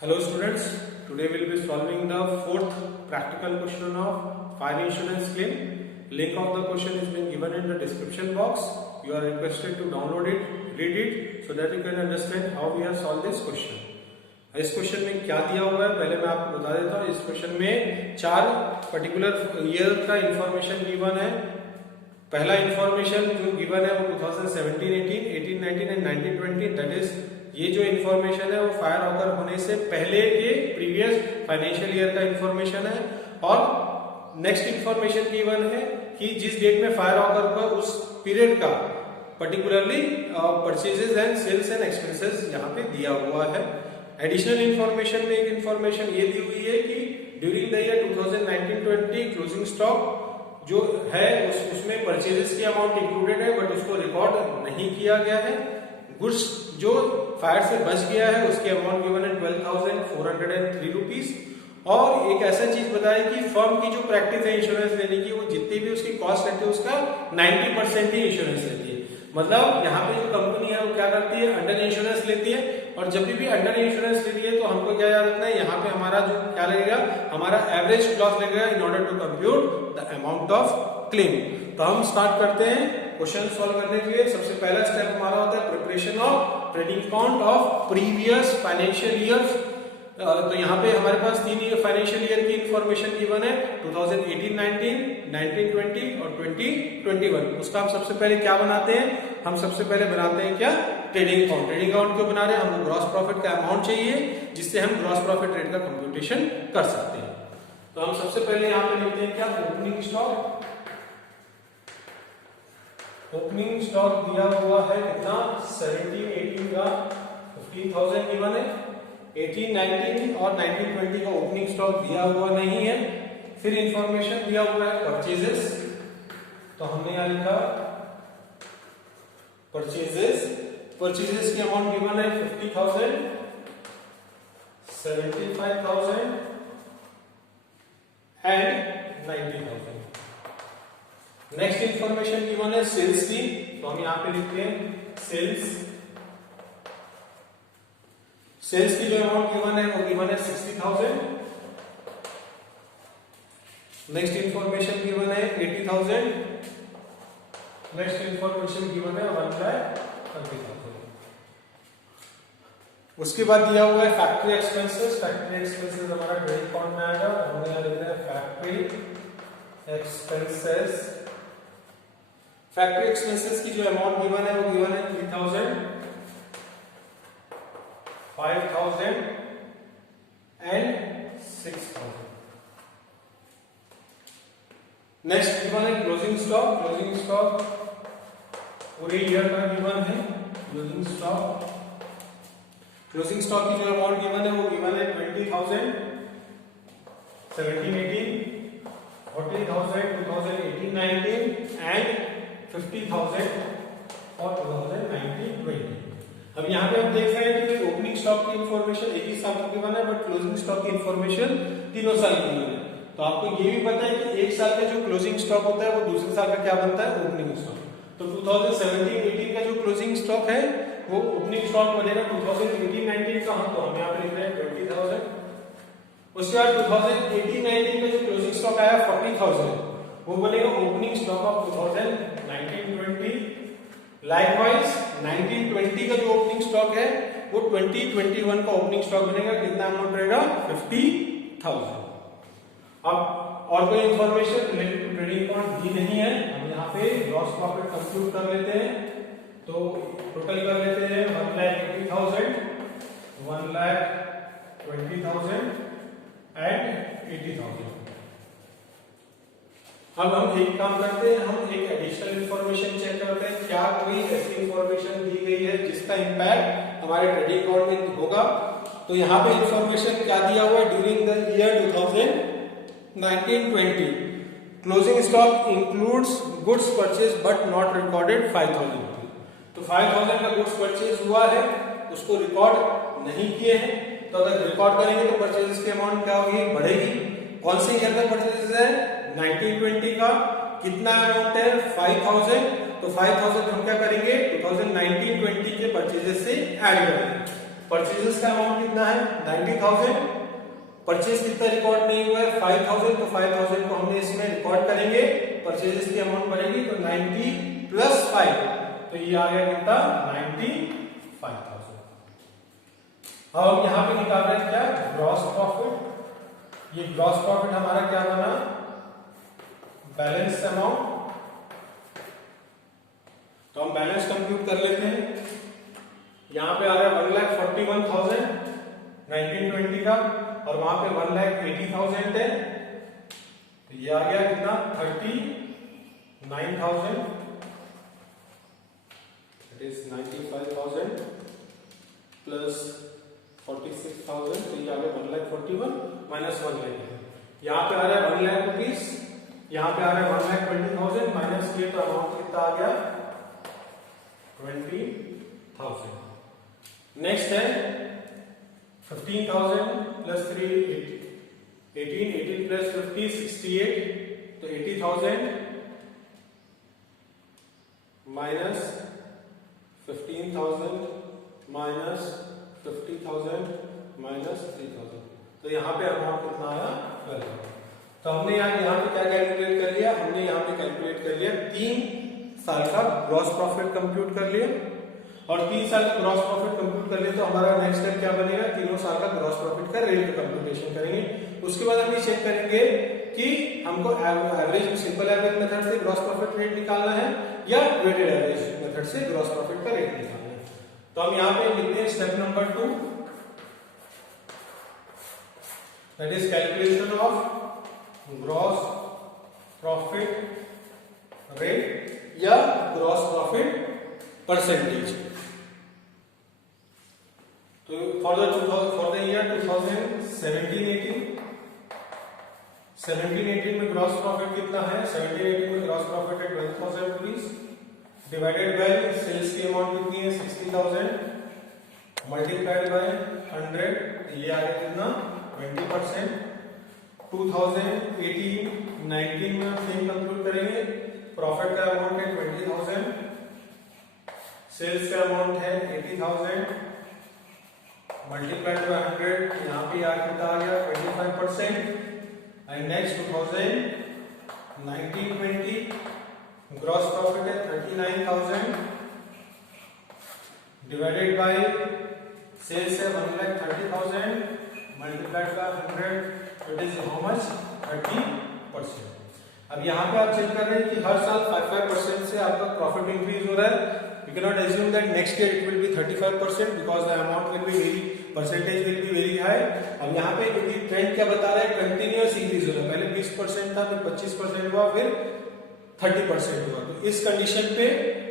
Hello students, today we will be solving the fourth practical question of fire insurance claim. Link of the question is being given in the description box. You are requested to download it, read it so that you can understand how we have solved this question. इस question में क्या दिया हुआ है पहले मैं आपको बता देता हूँ। इस क्वेश्चन में चार पर्टिकुलर ईयर का इंफॉर्मेशन गिवन है। पहला इंफॉर्मेशन जो गिवन है वो 2017, 18, 18, 19 एंड 19, 20 दैट इज ये जो इंफॉर्मेशन है वो फायर ऑकर होने से पहले के प्रीवियस फाइनेंशियल ईयर का इंफॉर्मेशन है। और नेक्स्ट इंफॉर्मेशन गिवन है कि जिस डेट में फायर ऑकर हुआ उस पीरियड का particularly purchases and sales and expenses यहाँ पे दिया हुआ है। एडिशनल इंफॉर्मेशन में एक इंफॉर्मेशन ये दी हुई है कि during the year 2019-20 closing stock जो है उसमें परचेजेस की अमाउंट इंक्लूडेड है बट उसको रिकॉर्ड नहीं किया गया है। गुड्स जो फायर से बच गया है उसकी अमाउंट गिवन है 12,403 रुपीज। और एक ऐसा चीज बताई कि फर्म की जो प्रैक्टिस है इंश्योरेंस लेने की वो जितनी भी उसकी कॉस्ट रहती है उसका 90% ही इंश्योरेंस लेती है। मतलब यहाँ पे जो कंपनी है वो क्या करती है, अंडर इंश्योरेंस लेती है। और जब भी अंडर इंश्योरेंस लेती है तो हमको क्या याद रखना है, यहाँ पे हमारा जो क्या लगेगा, हमारा एवरेज लॉस लगेगा in order to compute the amount of claim. तो हम स्टार्ट करते हैं क्वेश्चन सॉल्व करने के लिए। सबसे पहला स्टेप हमारा होता है preparation of trading account of previous financial years. तो यहाँ पे हमारे पास तीन फाइनेंशियल ईयर की इंफॉर्मेशन गिवन है, 2018-19, 19-20 और 20-21। उसका हम सबसे पहले क्या बनाते हैं, हम सबसे पहले बनाते हैं क्या, ट्रेडिंग अकाउंट। ट्रेडिंग अकाउंट क्यों बना रहे हैं, हमको ग्रॉस प्रॉफिट का अमाउंट चाहिए जिससे हम ग्रॉस प्रॉफिट रेट का कंप्यूटेशन कर सकते हैं। तो हम सबसे पहले यहाँ पे लिखते हैं क्या, ओपनिंग स्टॉक। ओपनिंग स्टॉक दिया हुआ है कितना, 17-18 का 15,000 गिवन है। 18-19 और 19-20 का ओपनिंग स्टॉक दिया हुआ नहीं है। फिर इंफॉर्मेशन दिया हुआ है परचेजेस, तो हमने यहां लिखा परचेजेस। परचेजेस की अमाउंट गिवन है 50,000, 75,000 एंड 90,000। नेक्स्ट इंफॉर्मेशन गिवन है सेल्स की, तो हम यहां पे लिखते हैं सेल्स। सेल्स की जो अमाउंट गिवन है वो गिवन है 60,000। नेक्स्ट इंफॉर्मेशन गिवन है 80,000। नेक्स्ट इंफॉर्मेशन गिवन है 1,30,000। उसके बाद दिया हुआ है फैक्ट्री एक्सपेंसेस। फैक्ट्री एक्सपेंसेस हमारा क्रेडिट अकाउंट में आएगा, हमने यहां लिखा है फैक्ट्री एक्सपेंसेस। फैक्ट्री एक्सपेंसेस की जो अमाउंट गिवन है वो गिवन है 3,000, 5,000 एंड 6,000। नेक्स्ट गिवन है क्लोजिंग स्टॉक। क्लोजिंग स्टॉक पूरे ईयर का गिवन है क्लोजिंग स्टॉक। क्लोजिंग स्टॉक की जो अमाउंट गिवन है वो गिवन है 20,000, 17-18, 40,000, 2018-19 एंड 50,000 और 2019-20। अब यहाँ पे हम देख रहे हैं कि ओपनिंग स्टॉक की इंफॉर्मेशन एक ही साल की गिवन है बट क्लोजिंग स्टॉक की इंफॉर्मेशन तीनों साल की गिवन है। तो आपको ये भी पता है कि एक साल का जो क्लोजिंग स्टॉक होता है वो दूसरे साल का क्या बनता है, ओपनिंग स्टॉक। तो 2017-18 का जो क्लोजिंग स्टॉक है वो ओपनिंग स्टॉक बनेगा 2018-19 का। तो हम यहाँ पे लिख रहे हैं 20,000। उसके बाद 2018-19 का जो क्लोजिंग स्टॉक आया 40,000 वो बनेगा ओपनिंग स्टॉक ऑफ 2019-20। लाइकवाइज 19-20 का जो ओपनिंग स्टॉक है वो 2021 का ओपनिंग स्टॉक बनेगा, कितना अमाउंट रहेगा, 50,000। अब और कोई information related to trading account दी नहीं है। हम यहाँ पे ग्रॉस प्रॉफिट कंप्यूट कर लेते हैं, तो टोटल कर लेते हैं 1,80,000, 1,20,000 एंड 80,000। अब हम एक काम करते हैं, हम एक एडिशनल इंफॉर्मेशन चेक करते हैं, क्या कोई ऐसी इंफॉर्मेशन दी गई है जिसका इंपैक्ट हमारे ट्रेडिंग अकाउंट में होगा। तो यहाँ पे इंफॉर्मेशन क्या दिया हुआ है, during the year 2019-20 closing stock includes goods purchase but not recorded 5,000 rupees. तो 5,000 का गुड्स परचेज हुआ है, उसको रिकॉर्ड नहीं किए हैं। तो अगर रिकॉर्ड करेंगे तो परचेज की अमाउंट क्या होगी, बढ़ेगी। कौन से ईयर का परचेज है, 19-20 का। कितना अमाउंट है, 5,000। तो 5,000 हम क्या करेंगे, 2019-20 के परचेजेस से ऐड करेंगे। परचेजेस का अमाउंट कितना है 90,000, परचेज कितना रिकॉर्ड नहीं हुआ है 5,000, तो 5,000 को हमने इसमें रिकॉर्ड करेंगे, परचेजेस की अमाउंट बढ़ेगी तो 90 प्लस 5, तो ये आ गया कितना 95,000। अब हम यहाँ पे निकाल रहे हैं क्या ग्रॉस प्रॉफिट। ये ग्रॉस प्रॉफिट हमारा क्या बना बैलेंस अमाउंट, तो हम बैलेंस कंप्यूट कर लेते हैं। यहाँ पे आ रहा है 1,41,000 1920 का, और वहां पे 1,80,000 है, तो ये आ गया कितना 39,000, इट इज 95,000 प्लस 46,000, तो ये आ गया 1,41,000 माइनस 1,00,000। यहाँ पे आ रहा है 1,00,000 रुपीज, यहाँ पे आ रहा है 1,20,000 माइनस किए तो अमाउंट कितना आ गया 20,000। नेक्स्ट है 15,000 प्लस 3 18 प्लस 50 68, तो 80,000 माइनस 15,000 माइनस 50,000 माइनस 3,000, तो यहाँ पे अमाउंट कितना आया 12,000। तो हमने यहाँ पे क्या कैलकुलेट कर लिया, हमने यहाँ पे कैलकुलेट कर लिया 3 साल का ग्रॉस प्रॉफिट कंप्यूट कर लिया, और 3 साल का ग्रॉस प्रॉफिट कंप्यूट कर लिए तो हमारा नेक्स्ट स्टेप क्या बनेगा, तीनों साल का ग्रॉस प्रॉफिट का रेट कंप्यूटेशन करेंगे। उसके बाद हम ये चेक करेंगे कि हमको एवरेज सिंपल एवरेज मेथड से ग्रॉस प्रॉफिट रेट निकालना है या वेटेड एवरेज मेथड से ग्रॉस प्रॉफिट का रेट निकालना है। तो हम यहाँ पे लिखते हैं step number 2, that is calculation of gross profit rate या ग्रॉस प्रॉफिट परसेंटेज। तो फॉर द ईयर 2017-18 में ग्रॉस प्रॉफिट कितना है, 17-18 में ग्रॉस प्रॉफिट है 12,000 रुपीज, डिवाइडेड बाय सेल्स की अमाउंट कितनी है 60,000, मल्टीप्लाइड बाय 100, ये आ गया कितना 20%। 2018-19 में हम सेम कंप्यूट करेंगे, प्रॉफिट का अमाउंट है 20,000, सेल्स का अमाउंट है 80,000, मल्टीप्लाइड बाय 100, यहाँ पे कितना आ गया 25%। एंड नेक्स्ट 2019-20 ग्रॉस प्रॉफिट है 39,000, डिवाइडेड बाय सेल्स है 1,30,000, multiplied by 100, it is how much 30%। अब यहाँ पे आप चेक कर रहे हैं कि हर साल 5% से आपका प्रॉफिट इंक्रीज हो रहा है। You cannot assume that next year it will be 35% because the amount will be very, percentage will be very high. अब यहाँ पे क्योंकि ट्रेंड क्या बता रहा है कंटिन्यूअस इंक्रीज हो रहा है, पहले 20% था, फिर 25% हुआ, फिर 30% हुआ। तो इस कंडीशन पे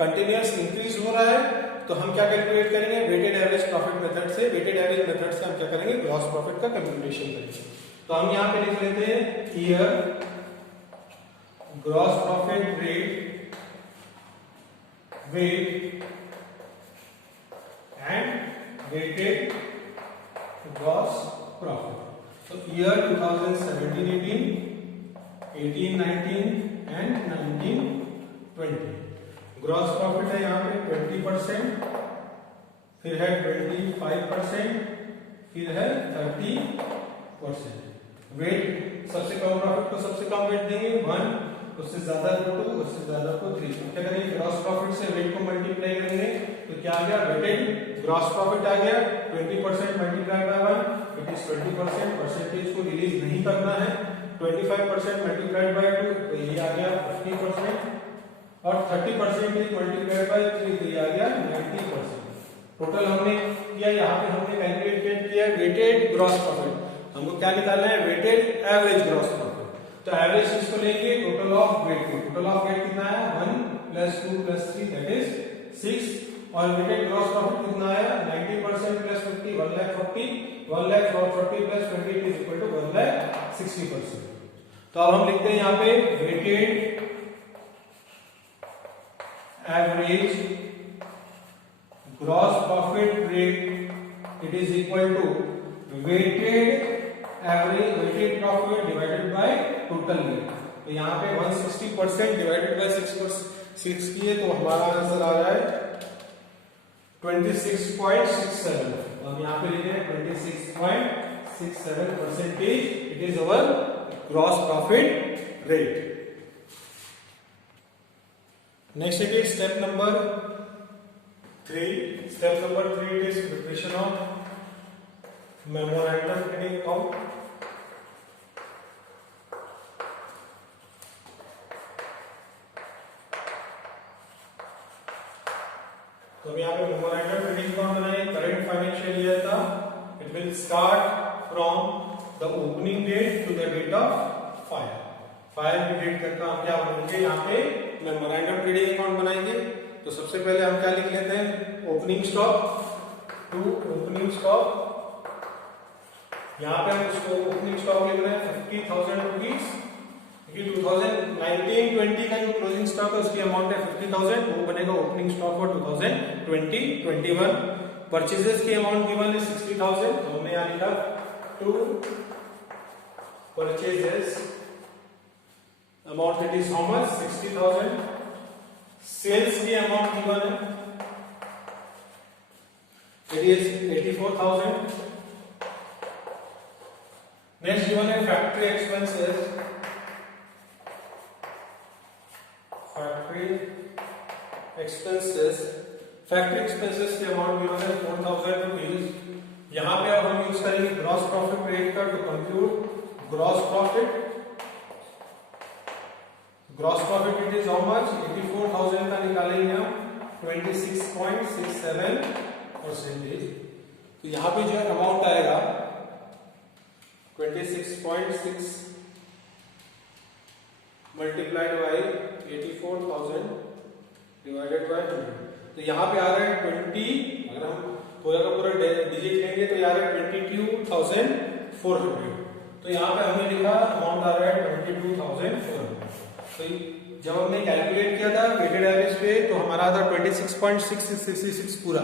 कंटिन्यूअस इंक्रीज हो रहा है, तो हम क्या कैलकुलेट करेंगे वेटेड एवरेज प्रॉफिट मेथड से। वेटेड एवरेज मेथड से हम क्या करेंगे ग्रॉस प्रॉफिट का कैलकुलेशन करेंगे। तो हम यहाँ पे लिख लेते हैं year gross profit rate weight and weighted gross profit. So year 2017-18, 18-19 and 19-20 gross profit है यहाँ पे 20%, फिर है 25%, फिर है 30%। वेट सबसे कम प्रॉफिट को सबसे कम वेट देंगे 1, उससे ज्यादा को 2, उससे ज्यादा को 3। क्या करेंगे ग्रॉस प्रॉफिट से वेट को मल्टीप्लाई करेंगे, तो क्या आ गया वेटेड ग्रॉस प्रॉफिट आ गया 20% multiply by 1, it is 20%। Percentage को रिलीज नहीं करना है, 25% मल्टीप्लाइड बाय 2, तो ये आ गया 50%, और 30% मल्टीप्लाइड बाय 3, तो ये आ गया 90%। टोटल हमने किया, यहाँ पे हमने कैलकुलेट किया वेटेड ग्रॉस प्रॉफिट। हमको क्या निकालना है वेटेड एवरेज ग्रॉस प्रॉफिट। तो एवरेज इसको लेंगे टोटल ऑफ वेट को, टोटल ऑफ वेट कितना है 1 + 2 + 3 दैट इज 6, और वेटेड ग्रॉस प्रॉफिट कितना आया 90% + 50 1,40, 1,40 + 20 इज इक्वल टू 1,60%। तो अब हम लिखते हैं यहाँ पे weighted average gross profit rate it is equal to weighted average weighted profit divided by total weight. तो यहाँ पे 160% डिवाइडेड बाय 6 किए तो हमारा आंसर आ रहा है 26.67, तो हम यहाँ पे लिखे हैं 26.67%, it is our gross profit rate. Next it is step number 3. Step number 3 is preparation of memorandum trading account. तो हम यहाँ पे मेमोरेंडम ट्रेडिंग अकाउंट बनाए. करंट फाइनेंशियल ईयर का it will start from the opening date to the date of fire. Fire की date तक का हम क्या बनाएंगे, यहाँ पे मेमोरेंडम ट्रेडिंग अकाउंट बनाएंगे. तो सबसे पहले हम क्या लिख लेते हैं, opening stock to opening stock. यहाँ पे हम उसको ओपनिंग स्टॉक लिख रहे हैं 50,000 रुपीज, क्योंकि 2019-20 का जो क्लोजिंग स्टॉक है उसकी अमाउंट है 50,000, वो बनेगा ओपनिंग स्टॉक फॉर 2020-21. परचेजेस की अमाउंट गिवन है 60,000, तो हमने यहाँ लिखा to purchases amount it is how much 60,000. Sales की अमाउंट गिवन है इट इज 84,000. नेक्स्ट गिवन है फैक्ट्री एक्सपेंसेस. फैक्ट्री एक्सपेंसेस की अमाउंट गिवन है 4,000 रुपीज. यहां पे अब हम यूज करेंगे ग्रॉस प्रॉफिट रेट का to compute gross profit. Gross profit it is how much 84,000 का निकालेंगे हम 26.67%. तो यहाँ पे जो अमाउंट आएगा 26.6 मल्टीप्लाइड बाई 84,000 डिवाइडेड बाई 100. तो यहाँ पे आ रहा है 20. अगर हम पूरा का पूरा डिजिट लेंगे तो यहाँ आ रहा है 22,400. तो यहाँ पे हमने लिखा अमाउंट आ रहा है 22,400. तो जब हमने कैलकुलेट किया था वेटेड एवरेज पे तो हमारा था 26.6666 पूरा.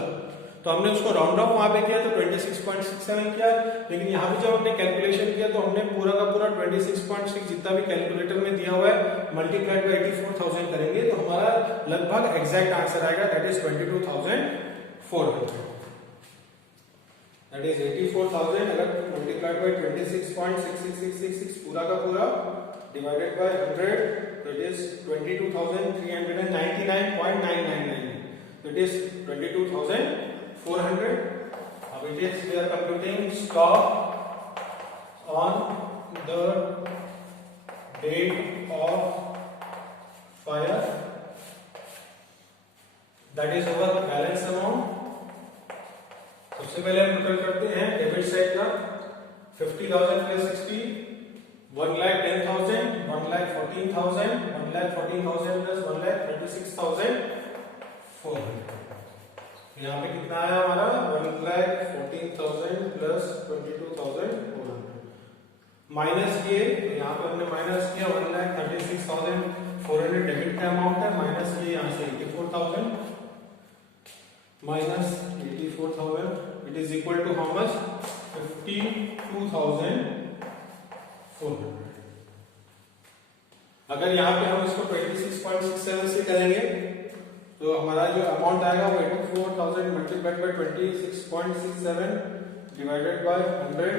तो हमने उसको राउंड ऑफ वहां पे किया तो 26.67 किया. लेकिन यहाँ पे जब हमने कैलकुलेशन किया तो हमने पूरा का पूरा 26.6 जितना भी कैलकुलेटर में दिया हुआ है मल्टीप्लाइड बाई 84,000 करेंगे तो हमारा लगभग एग्जैक्ट आंसर आएगा, दैट इज 22,400. दैट इज 84,000 अगर मल्टीप्लाइड बाई 26.6666 पूरा का पूरा divided by 100, that is 22,399.999. That is 22,400. Now it is we are computing stock on the date of fire. That is our balance amount. सबसे पहले हम total करते हैं डेबिट साइड का 50,000 प्लस 60 1,10,000, 1,14,000, 1,14,000 प्लस 1,36,400. यहाँ पे कितना आया हमारा 1,14,000 प्लस 22,400 माइनस किए. यहाँ पे हमने माइनस किया 1,36,400 डेबिट का अमाउंट है. माइनस किए यहाँ से 84,000 minus 84,000 it is equal to how much 52,400. अगर यहाँ पे हम इसको 26.67 से करेंगे तो हमारा जो अमाउंट आएगा वो 84,000 मल्टीप्लाइड बाय 26.67 डिवाइडेड बाय 100.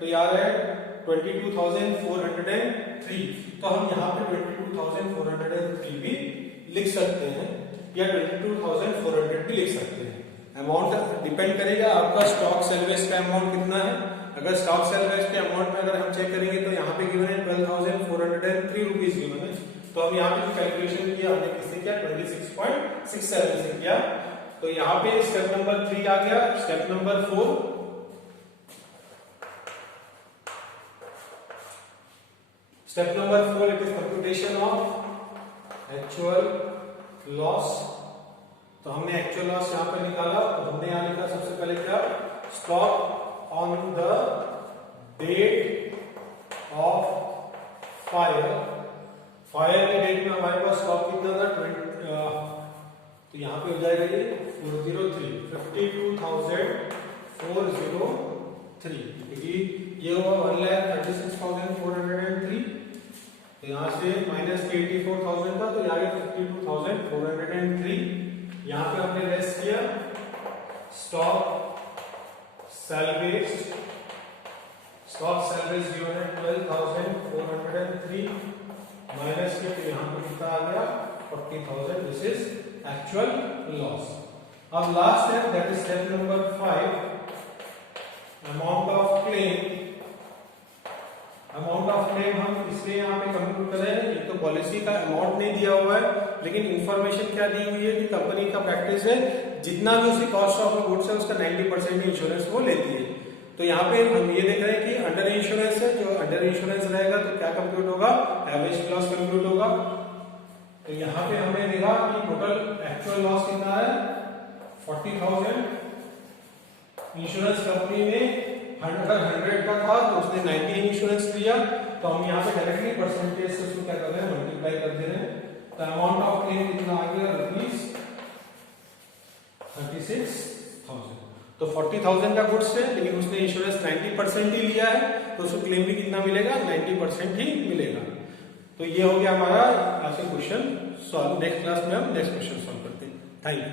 तो यार है 22,403. तो हम यहाँ पे 22,403 भी लिख सकते हैं या 22,400 भी लिख सकते हैं. अमाउंट डिपेंड करेगा आपका स्टॉक सेलवेज का अमाउंट कितना है. अगर स्टॉक सेलवेज के अमाउंट में अगर हम चेक करेंगे तो यहाँ पे गिवन है 12,403 रुपीज गिवन है. तो हम यहाँ पे जो कैलकुलेशन किया हमने किससे किया 26.67 से किया. तो यहाँ पे स्टेप नंबर 3 आ गया. Step number 4 it is computation of actual loss. तो हमने एक्चुअल लॉस यहाँ पे निकाला. तो हमने यहाँ लिखा सबसे पहले क्या stock on the date of fire. Fire के डेट में हमारे पास स्टॉक कितना था तो यहाँ पे हो जाएगा ये 403 52,403 क्योंकि ये हुआ 1,36,403. तो यहाँ से माइनस 84,000 था तो यहाँ 52,403. यहाँ पे हमने लेस किया stock salvage, stock salvage given at 12,403 minus के तो यहाँ पे कितना आ गया 40,000. This is actual loss. अब last step, that is step number 5. Amount of claim. Amount of claim हम इसलिए यहाँ पे कंप्यूट करें, एक तो पॉलिसी का अमाउंट नहीं दिया हुआ है, लेकिन इंफॉर्मेशन क्या दी हुई है कि कंपनी का प्रैक्टिस है जितना भी उसकी कॉस्ट ऑफ गुड्स है उसका 90% इंश्योरेंस वो लेती है. तो यहाँ पे हम ये देख रहे हैं कि अंडर इंश्योरेंस है, जो अंडर इंश्योरेंस रहेगा तो क्या कंप्यूट होगा, एवरेज लॉस कंप्यूट होगा. तो यहाँ पे हमने देखा कि टोटल एक्चुअल लॉस कितना है 40,000. इंश्योरेंस कंपनी ने 100 का था तो उसने 90 इंश्योरेंस लिया, तो हम यहाँ पे डायरेक्टली परसेंटेज से उसको क्या कर रहे हैं, मल्टीप्लाई कर दे रहे हैं. तो अमाउंट ऑफ क्लेम कितना आ गया ₹36,000. तो 40,000 का गुड्स है, लेकिन उसने इंश्योरेंस 90% ही लिया है, तो उसको क्लेम भी कितना मिलेगा, 90% ही मिलेगा. तो ये हो गया हमारा आज का क्वेश्चन सॉल्व. नेक्स्ट क्लास में हम नेक्स्ट क्वेश्चन सॉल्व करते हैं. Thank you.